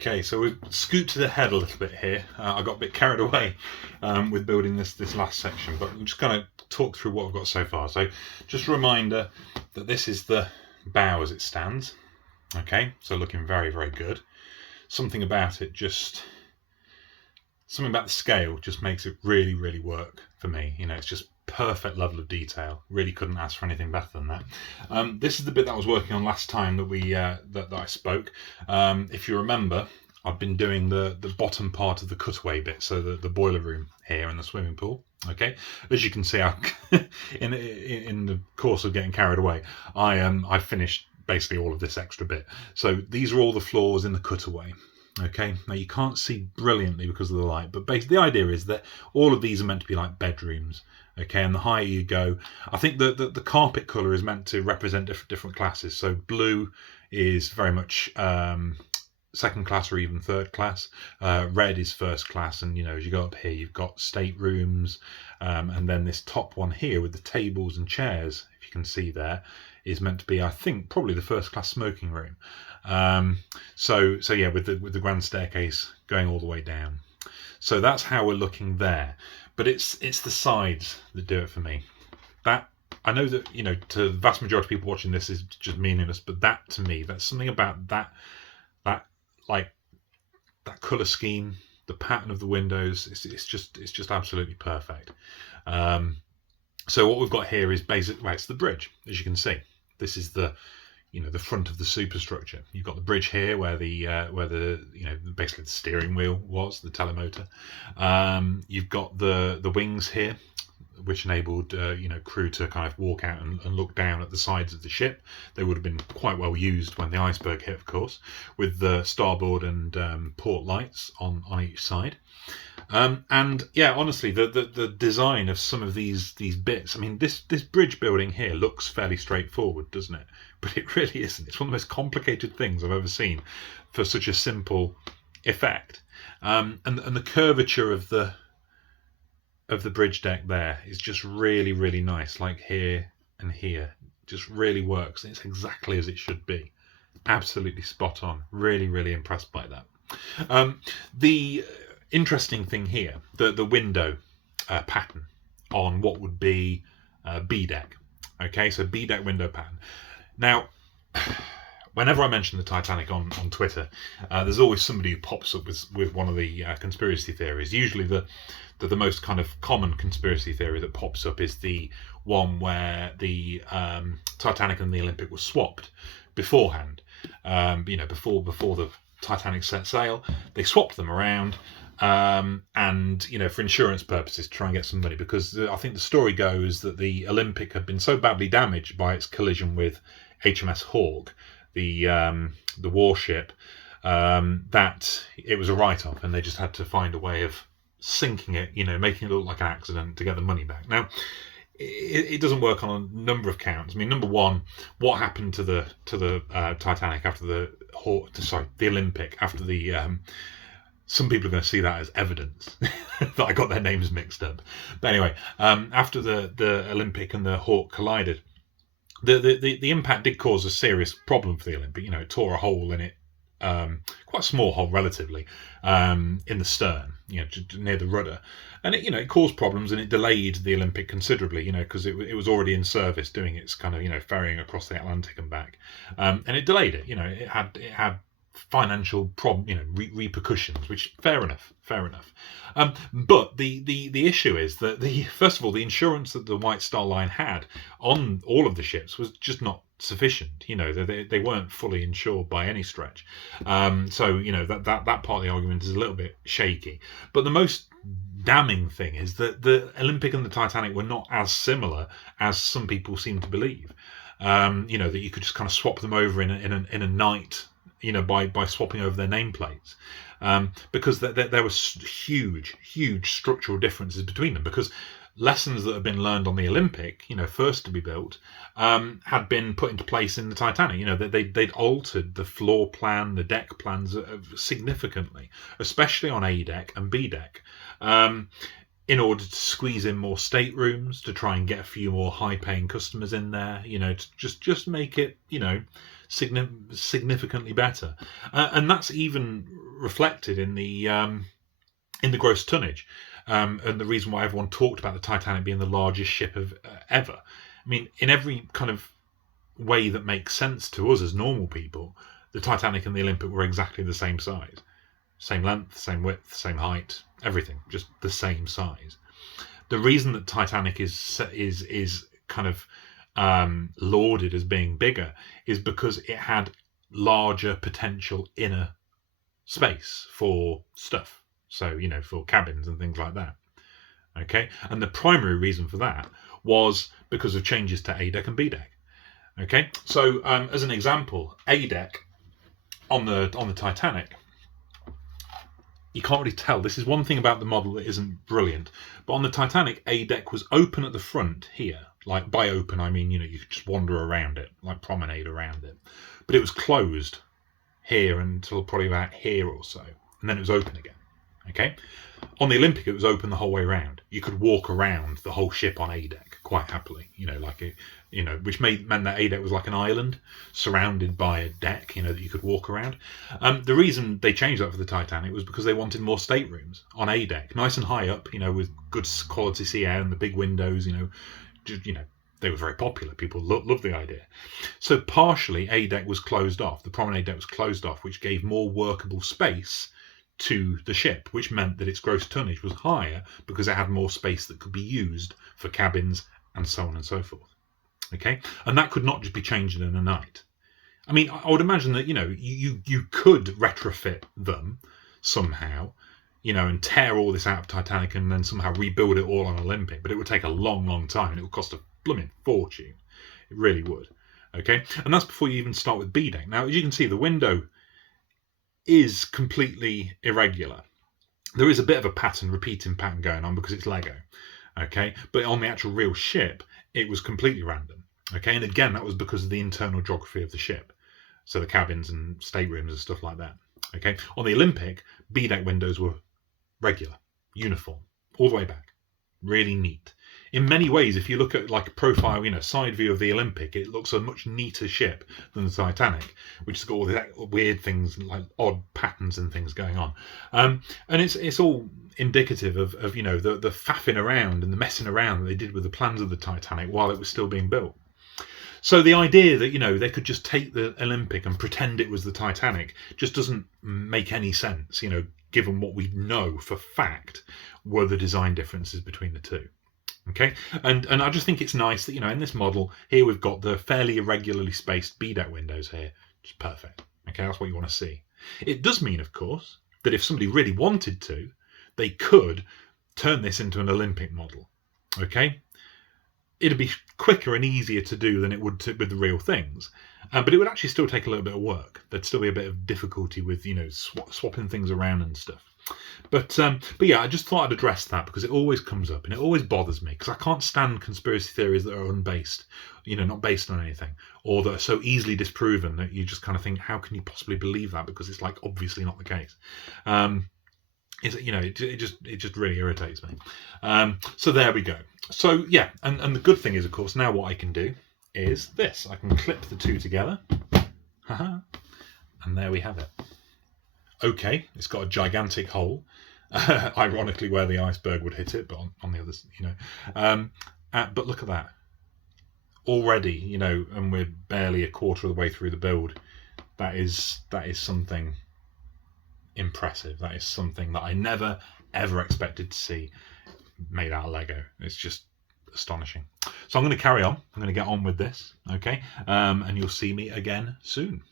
Okay, so we've scooted ahead a little bit here. I got a bit carried away with building this last section, but I'm just going to talk through what I've got so far. So just a reminder that this is the bow as it stands. Okay, so looking very, very good. Something about the scale just makes it really, really work for me. You know, it's just perfect level of detail. Really couldn't ask for anything better than that. This is the bit that I was working on last time that that I spoke. If you remember, I've been doing the bottom part of the cutaway bit, so the boiler room here and the swimming pool. Okay, as you can see, in the course of getting carried away, I finished basically all of this extra bit. So these are all the floors in the cutaway. Okay, now you can't see brilliantly because of the light, but basically the idea is that all of these are meant to be like bedrooms. Okay, and the higher you go, I think the carpet colour is meant to represent different classes. So blue is very much second class or even third class. Red is first class, and you know, as you go up here, you've got staterooms, and then this top one here with the tables and chairs, if you can see there, is meant to be, I think, probably the first class smoking room. So yeah, with the grand staircase going all the way down. So that's how we're looking there. But it's the sides that do it for me. That, I know that, you know, to the vast majority of people watching this is just meaningless, but that to me, that's something about that colour scheme, the pattern of the windows, it's just absolutely perfect. So what we've got here is it's the bridge, as you can see. This is the front of the superstructure. You've got the bridge here where basically the steering wheel was, the telemotor. You've got the wings here, which enabled crew to kind of walk out and look down at the sides of the ship. They would have been quite well used when the iceberg hit, of course, with the starboard and port lights on each side. And yeah, honestly, the design of some of these bits, I mean, this bridge building here looks fairly straightforward, doesn't it? But it really isn't. It's one of the most complicated things I've ever seen for such a simple effect. And the curvature of the bridge deck there is just really, really nice, like here and here. Just really works. It's exactly as it should be. Absolutely spot on. Really, really impressed by that. The interesting thing here, the window pattern on what would be B deck. Okay, so B deck window pattern. Now, whenever I mention the Titanic on Twitter, there's always somebody who pops up with one of the conspiracy theories. Usually the most kind of common conspiracy theory that pops up is the one where the Titanic and the Olympic were swapped beforehand. Before the Titanic set sail, they swapped them around. And for insurance purposes, to try and get some money, because I think the story goes that the Olympic had been so badly damaged by its collision with HMS Hawke, the warship, that it was a write-off, and they just had to find a way of sinking it, making it look like an accident to get the money back. Now, it doesn't work on a number of counts. I mean, number one, what happened to the Titanic after the Olympic after the some people are going to see that as evidence that I got their names mixed up. But anyway, after the Olympic and the Hawke collided, the impact did cause a serious problem for the Olympic. It tore a hole in it, quite a small hole relatively, in the stern, near the rudder, and it caused problems, and it delayed the Olympic considerably, because it was already in service doing its kind of ferrying across the Atlantic and back, and it delayed it. It had financial repercussions, which fair enough. But the issue is that first of all, the insurance that the White Star Line had on all of the ships was just not sufficient. They weren't fully insured by any stretch. So that part of the argument is a little bit shaky. But the most damning thing is that the Olympic and the Titanic were not as similar as some people seem to believe. That you could just kind of swap them over in a night, by swapping over their nameplates, because there was huge structural differences between them, because lessons that have been learned on the Olympic, first to be built, had been put into place in the Titanic. They'd altered the floor plan, the deck plans significantly, especially on A deck and B deck, in order to squeeze in more staterooms, to try and get a few more high-paying customers in there, to just make it, significantly better. And that's even reflected in the gross tonnage. And the reason why everyone talked about the Titanic being the largest ship of ever. I mean, in every kind of way that makes sense to us as normal people, the Titanic and the Olympic were exactly the same size. Same length, same width, same height, everything, just the same size. The reason that Titanic is kind of lauded as being bigger is because it had larger potential inner space for stuff. So, for cabins and things like that. Okay, and the primary reason for that was because of changes to A deck and B deck. Okay, so as an example, A deck on the Titanic, you can't really tell. This is one thing about the model that isn't brilliant. But on the Titanic, A deck was open at the front here. Like, by open, I mean, you could just wander around it, like promenade around it. But it was closed here until probably about here or so. And then it was open again. Okay? On the Olympic, it was open the whole way around. You could walk around the whole ship on A deck quite happily, which meant that A deck was like an island surrounded by a deck, that you could walk around. The reason they changed that for the Titanic was because they wanted more staterooms on A deck, nice and high up, with good quality sea air and the big windows, they were very popular. People loved the idea. So partially, A deck was closed off. The promenade deck was closed off, which gave more workable space to the ship, which meant that its gross tonnage was higher because it had more space that could be used for cabins and so on and so forth. Okay, and that could not just be changed in a night. I mean, I would imagine that you could retrofit them somehow, and tear all this out of Titanic and then somehow rebuild it all on Olympic, but it would take a long time and it would cost a blooming fortune. It really would. Okay, and that's before you even start with B deck. Now, as you can see, the window is completely irregular. There is a bit of a repeating pattern going on because it's Lego. Okay, but on the actual real ship, it was completely random. Okay, and again, that was because of the internal geography of the ship. So the cabins and staterooms and stuff like that. Okay, on the Olympic, B deck windows were regular, uniform, all the way back. Really neat. In many ways, if you look at like a profile, side view of the Olympic, it looks a much neater ship than the Titanic, which has got all the weird things like odd patterns and things going on. And it's all indicative of the faffing around and the messing around that they did with the plans of the Titanic while it was still being built. So the idea that they could just take the Olympic and pretend it was the Titanic just doesn't make any sense, given what we know for fact were the design differences between the two. Okay, and I just think it's nice that in this model here we've got the fairly irregularly spaced B deck windows here, which is perfect. Okay, that's what you want to see. It does mean, of course, that if somebody really wanted to, they could turn this into an Olympic model. Okay, it'd be quicker and easier to do than it would with the real things, but it would actually still take a little bit of work. There'd still be a bit of difficulty with swapping things around and stuff. But yeah, I just thought I'd address that because it always comes up and it always bothers me because I can't stand conspiracy theories that are unbased, not based on anything, or that are so easily disproven that you just kind of think, how can you possibly believe that? Because it's like obviously not the case. It just really irritates me. So there we go. So yeah, and the good thing is, of course, now what I can do is this. I can clip the two together. And there we have it. Okay, it's got a gigantic hole, ironically where the iceberg would hit it, but on the others, but look at that. Already, and we're barely a quarter of the way through the build. That is something impressive. That is something that I never, ever expected to see made out of Lego. It's just astonishing. So I'm going to carry on. I'm going to get on with this, okay? And you'll see me again soon.